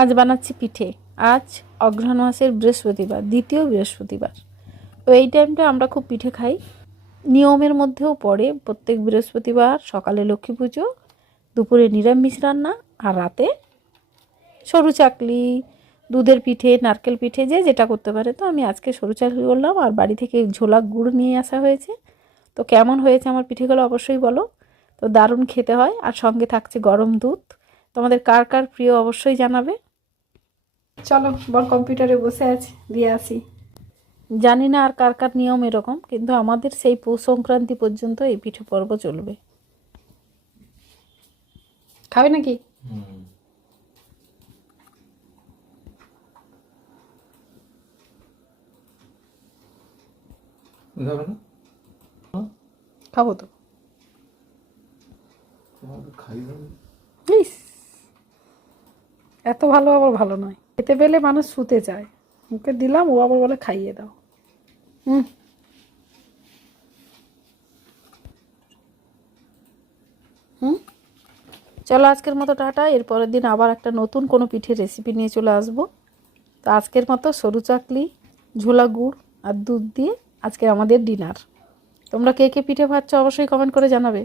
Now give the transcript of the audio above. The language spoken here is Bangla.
আজ বানাচ্ছি পিঠে। আজ অঘ্রাণ মাসের বৃহস্পতিবার, দ্বিতীয় বৃহস্পতিবার। তো এই টাইমটা আমরা খুব পিঠে খাই। নিয়মের মধ্যেও পড়ে প্রত্যেক বৃহস্পতিবার সকালে লক্ষ্মী পুজো, দুপুরে নিরামিষ রান্না, আর রাতে সরু চাকলি, দুধের পিঠে, নারকেল পিঠে, যে যেটা করতে পারে। তো আমি আজকে সরু চাকলি করলাম, আর বাড়ি থেকে ঝোলা গুড় নিয়ে আসা হয়েছে। তো কেমন হয়েছে আমার পিঠেগুলো অবশ্যই বলো। তো দারুণ খেতে হয়, আর সঙ্গে থাকছে গরম দুধ। তোমাদের কার কার প্রিয় অবশ্যই জানাবে। চলো, বর কম্পিউটারে বসে আছে, দিয়ে আসি। জানি না আর কার কার নিয়ম এরকম, কিন্তু আমাদের সেই পৌষ সংক্রান্তি পর্যন্ত এই পিঠে পর্ব চলবে। খাবে নাকি? খাবো তো। ইস, এত ভালো আবার ভালো নয়। খেতে পেলে মানুষ শুতে চায়, মুখে দিলাম, ও আবার বলে খাইয়ে দাও। হুম হুম চলো, আজকের মতো টাটা। এর পরের দিন আবার একটা নতুন কোনো পিঠের রেসিপি নিয়ে চলে আসবো। তো আজকের মতো সরু চাকলি, ঝোলা গুড় আর দুধ দিয়ে আজকে আমাদের ডিনার। তোমরা কে কে পিঠে খাচ্ছ অবশ্যই কমেন্ট করে জানাবে।